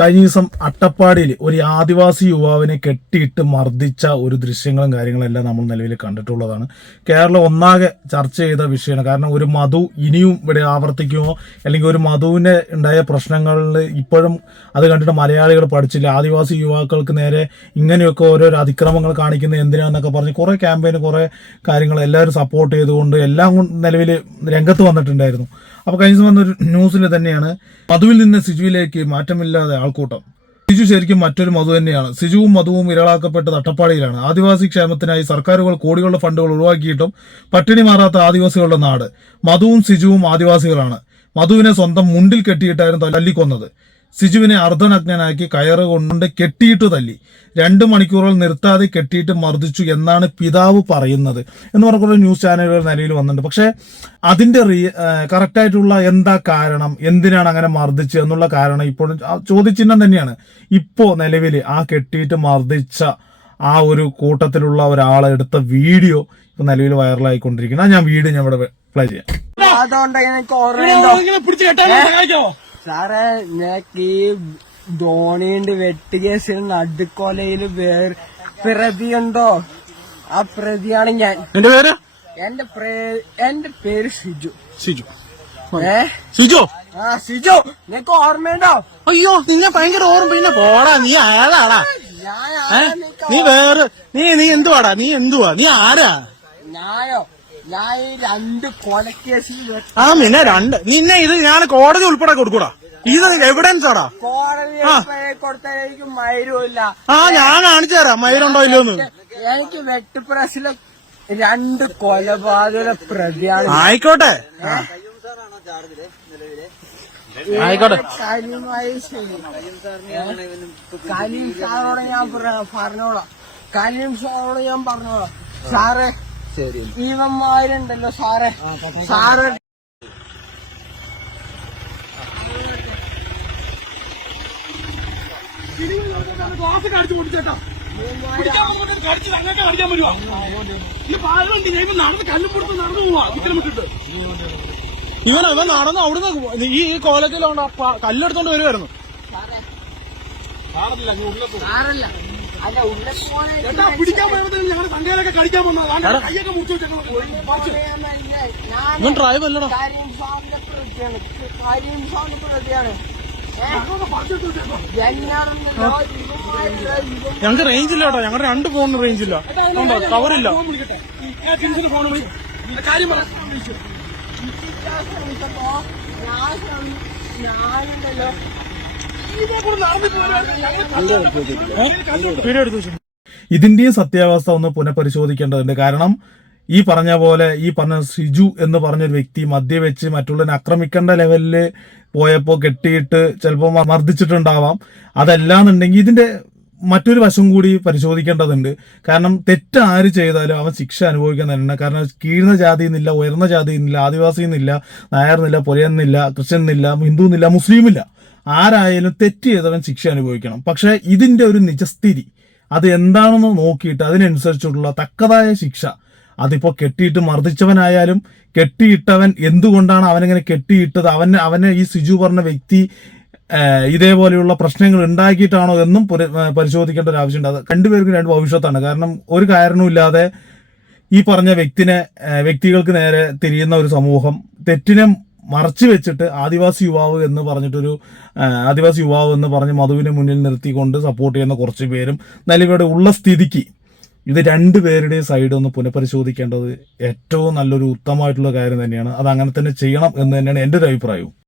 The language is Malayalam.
കഴിഞ്ഞ ദിവസം അട്ടപ്പാടിയിൽ ഒരു ആദിവാസി യുവാവിനെ കെട്ടിയിട്ട് മർദ്ദിച്ച ഒരു ദൃശ്യങ്ങളും കാര്യങ്ങളും എല്ലാം നമ്മൾ നിലവിൽ കണ്ടിട്ടുള്ളതാണ്. കേരളം ഒന്നാകെ ചർച്ച ചെയ്ത വിഷയമാണ്. കാരണം ഒരു മധു ഇനിയും ഇവിടെ ആവർത്തിക്കുമോ? അല്ലെങ്കിൽ ഒരു മധുവിന് ഉണ്ടായ പ്രശ്നങ്ങളിൽ ഇപ്പോഴും അത് കണ്ടിട്ട് മലയാളികൾ പഠിച്ചില്ല. ആദിവാസി യുവാക്കൾക്ക് നേരെ ഇങ്ങനെയൊക്കെ ഓരോരോ അതിക്രമങ്ങൾ കാണിക്കുന്നത് എന്തിനാന്നൊക്കെ പറഞ്ഞ് കുറേ ക്യാമ്പയിന് കുറേ കാര്യങ്ങൾ എല്ലാവരും സപ്പോർട്ട് ചെയ്തുകൊണ്ട് എല്ലാം നിലവിൽ രംഗത്ത് വന്നിട്ടുണ്ടായിരുന്നു. അപ്പോൾ കഴിഞ്ഞ ദിവസം വന്നൊരു ന്യൂസിൽ തന്നെയാണ് മധുവിൽ നിന്ന് സിജുവിലേക്ക് മാറ്റമില്ലാതെ ആൾക്കൂട്ടം. സിജു ശരിക്കും മറ്റൊരു മധു തന്നെയാണ്. സിജുവും മധുവും ഇരളാക്കപ്പെട്ടത് അട്ടപ്പാടിയിലാണ് ആദിവാസി ക്ഷേമത്തിനായി സർക്കാരുകൾ കോടികളുടെ ഫണ്ടുകൾ ഒഴിവാക്കിയിട്ടും പട്ടിണി മാറാത്ത ആദിവാസികളുടെ നാട്. മധുവും സിജുവും ആദിവാസികളാണ്. മധുവിനെ സ്വന്തം മുണ്ടിൽ കെട്ടിയിട്ടായിരുന്നു തല്ലിക്കൊന്നത്. സിജുവിനെ അർദ്ധനഗ്നനാക്കി കയറ് കൊണ്ട് കെട്ടിയിട്ട് തല്ലി. രണ്ട് മണിക്കൂറുകൾ നിർത്താതെ കെട്ടിയിട്ട് മർദ്ദിച്ചു എന്നാണ് പിതാവ് പറയുന്നത് എന്ന് പറഞ്ഞ ന്യൂസ് ചാനലുകൾ നിലയിൽ വന്നിട്ടുണ്ട്. പക്ഷേ അതിന്റെ റീ കറക്റ്റായിട്ടുള്ള എന്താ കാരണം? എന്തിനാണ് അങ്ങനെ മർദ്ദിച്ചത് എന്നുള്ള കാരണം ഇപ്പോഴും ചോദ്യചിഹ്നം തന്നെയാണ്. ഇപ്പോൾ നിലവിൽ ആ കെട്ടിയിട്ട് മർദ്ദിച്ച ആ ഒരു കൂട്ടത്തിലുള്ള ഒരാളെടുത്ത വീഡിയോ ഇപ്പൊ നിലവിൽ വൈറലായിക്കൊണ്ടിരിക്കുന്നത് ഞാൻ വീഡിയോ ഞാൻ ഇവിടെ പ്ലേ ചെയ്യാം. അതുകൊണ്ട് സാറേ ഞങ്ങൾക്ക് ഈ ധോണിയുണ്ട് വെട്ടുകേസിന് നടുക്കൊലയിൽ വേറെ പ്രതിയുണ്ടോ? ആ പ്രതിയാണ് ഞാൻ. എന്റെ പേര്? എന്റെ എന്റെ പേര് ഷിജു. സിജു ഏ? സിജു ആ ഷിജു നിനക്ക് ഓർമ്മയുണ്ടോ? അയ്യോ നിന്നെ ഭയങ്കര ഓർമ്മ. പിന്നെ പോടാ നീ ആരാടാ? നീ വേറെ നീ നീ എന്തുവാടാ? നീ എന്തുവാ? നീ ആരാ? ഞാനോ ഞാൻ ഈ രണ്ട് കൊലക്കേസിൽ വെട്ട- ആ നിന്നെ രണ്ട് നിന്നെ ഇത് ഞാൻ കോടതി ഉൾപ്പെടെ കൊടുക്കൂടാ. ഇത് എവിഡൻസ് ആടാ. കോടതി കൊടുത്ത എനിക്ക് ആ ഞാൻ കാണിച്ചു തരാം. മയിലുണ്ടോ ഇല്ലോന്ന് എനിക്ക് വെട്ടുപ്രസിലെ രണ്ട് കൊലപാതക പ്രതിയാണ്. ആയിക്കോട്ടെ. ആയിക്കോട്ടെ. കാര്യമായി ശരി. കലീം സാറോട് ഞാൻ പറ- പറഞ്ഞോളാം. കലീം സാറോട് ഞാൻ പറഞ്ഞോളാം. സാറേ ഇവന്മാരുണ്ടല്ലോ സാറേ. സാറ് ഇങ്ങനെ ഇവൻ നടന്ന് അവിടുന്ന് ഈ ഈ കോലത്തിലുണ്ട് കല്ലെടുത്തോണ്ട് വരുമായിരുന്നു ഉള്ളിൽ പോണേ പിടിക്കാൻ പോയപ്പോഴത്തേനും ഞങ്ങൾ സൺഡേയിലൊക്കെ കടിക്കാൻ വന്നതാണ് മുറിച്ചു ഞാൻ ഡ്രൈവ് അല്ലടാ. സാറിന്റെ പ്രതിയാണ്. പ്രതിയാണ്. ഞങ്ങൾക്ക് റേഞ്ച് ഇല്ല കേട്ടോ. ഞങ്ങളുടെ രണ്ട് ഫോണിന് റേഞ്ച് ഇല്ല. ഉണ്ടോ കവറില്ല വീഡിയോ എടുത്തു ഇതിന്റെയും സത്യാവസ്ഥ ഒന്ന് പുനഃപരിശോധിക്കേണ്ടതുണ്ട്. കാരണം ഈ പറഞ്ഞ പോലെ ഈ പറഞ്ഞ സിജു എന്ന് പറഞ്ഞൊരു വ്യക്തി മദ്യവെച്ച് മറ്റുള്ളവരെ ആക്രമിക്കേണ്ട ലെവലിൽ പോയപ്പോൾ കെട്ടിയിട്ട് ചിലപ്പോൾ മർദ്ദിച്ചിട്ടുണ്ടാവാം. അതല്ലാന്നുണ്ടെങ്കിൽ ഇതിന്റെ മറ്റൊരു വശം കൂടി പരിശോധിക്കേണ്ടതുണ്ട്. കാരണം തെറ്റ് ആര് ചെയ്താലും അവൻ ശിക്ഷ അനുഭവിക്കാൻ തന്നെ കാരണം കീഴ്ന്ന ജാതി നിന്നില്ല ഉയർന്ന ജാതി നിന്നില്ല ആദിവാസി നിന്നില്ല നായർ എന്നില്ല പൊലയെന്നില്ല ക്രിസ്ത്യൻ നിന്നില്ല ഹിന്ദു നിന്നില്ല മുസ്ലിം ഇല്ല. ആരായാലും തെറ്റ് ചെയ്തവൻ ശിക്ഷ അനുഭവിക്കണം. പക്ഷേ ഇതിന്റെ ഒരു നിജസ്ഥിതി അത് എന്താണെന്ന് നോക്കിയിട്ട് അതിനനുസരിച്ചുള്ള തക്കതായ ശിക്ഷ അതിപ്പോ കെട്ടിയിട്ട് മർദ്ദിച്ചവനായാലും കെട്ടിയിട്ടവൻ എന്തുകൊണ്ടാണ് അവനിങ്ങനെ കെട്ടിയിട്ടത്? അവന് അവനെ ഈ സിജു പറഞ്ഞ വ്യക്തി ഇതേപോലെയുള്ള പ്രശ്നങ്ങൾ ഉണ്ടാക്കിയിട്ടാണോ എന്നും പരിശോധിക്കേണ്ട ഒരു ആവശ്യമുണ്ട്. അത് രണ്ടുപേർക്കും രണ്ട് ഭവിഷ്യത്താണ്. കാരണം ഒരു കാരണവുമില്ലാതെ ഈ പറഞ്ഞ വ്യക്തിനെ വ്യക്തികൾക്ക് നേരെ തിരിയുന്ന ഒരു സമൂഹം തെറ്റിനെ മറച്ചു വെച്ചിട്ട് ആദിവാസി യുവാവ് എന്ന് പറഞ്ഞിട്ടൊരു ആദിവാസി യുവാവ് എന്ന് പറഞ്ഞ് മധുവിനെ മുന്നിൽ നിർത്തിക്കൊണ്ട് സപ്പോർട്ട് ചെയ്യുന്ന കുറച്ച് പേരും നിലവിയുടെ ഉള്ള സ്ഥിതിക്ക് ഇത് രണ്ടുപേരുടെയും സൈഡ് ഒന്ന് പുനഃപരിശോധിക്കേണ്ടത് ഏറ്റവും നല്ലൊരു ഉത്തമമായിട്ടുള്ള കാര്യം തന്നെയാണ്. അത് അങ്ങനെ തന്നെ ചെയ്യണം എന്ന് തന്നെയാണ് എന്റെ ഒരു അഭിപ്രായവും.